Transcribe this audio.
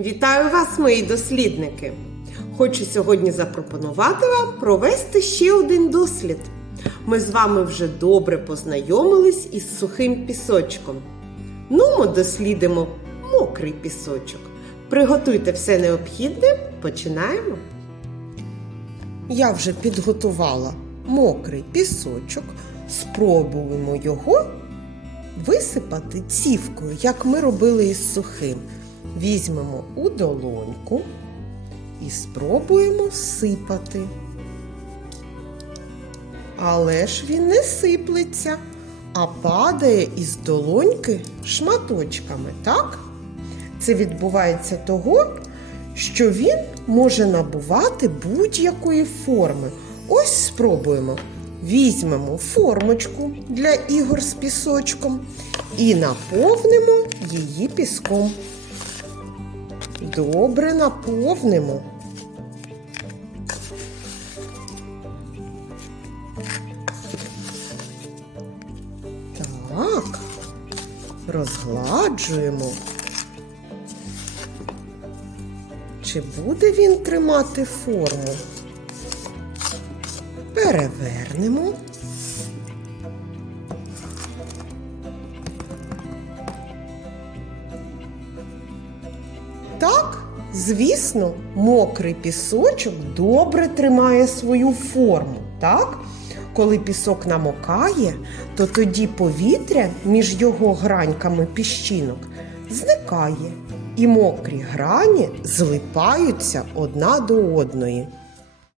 Вітаю вас, мої дослідники! Хочу сьогодні запропонувати вам провести ще один дослід. Ми з вами вже добре познайомились із сухим пісочком. Ну, ми дослідимо мокрий пісочок. Приготуйте все необхідне, починаємо. Я вже підготувала мокрий пісочок. Спробуємо його висипати цівкою, як ми робили із сухим. Візьмемо у долоньку і спробуємо сипати. Але ж він не сиплеться, а падає із долоньки шматочками, так? Це відбувається того, що він може набувати будь-якої форми. Ось спробуємо. Візьмемо формочку для ігор з пісочком і наповнимо її піском. Добре наповнимо. Так, розгладжуємо. Чи буде він тримати форму? Перевернемо. Так, звісно, мокрий пісочок добре тримає свою форму, так? Коли пісок намокає, то тоді повітря між його граньками піщинок зникає, і мокрі грані злипаються одна до одної.